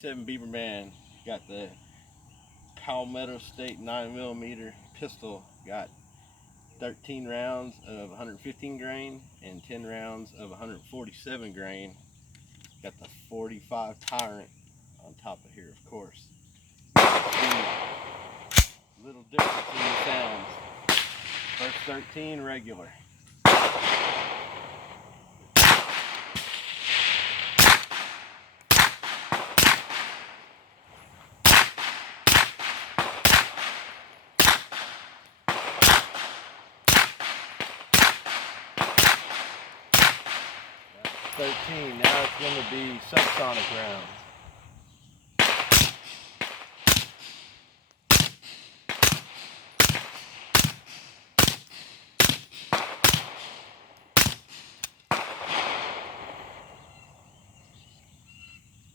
7 Beaverman got the Palmetto State 9mm pistol. Got 13 rounds of 115 grain and 10 rounds of 147 grain. Got the 45 Tirant on top of here, of course. Little difference in the sounds. First 13 regular. 13. Now it's going to be subsonic rounds.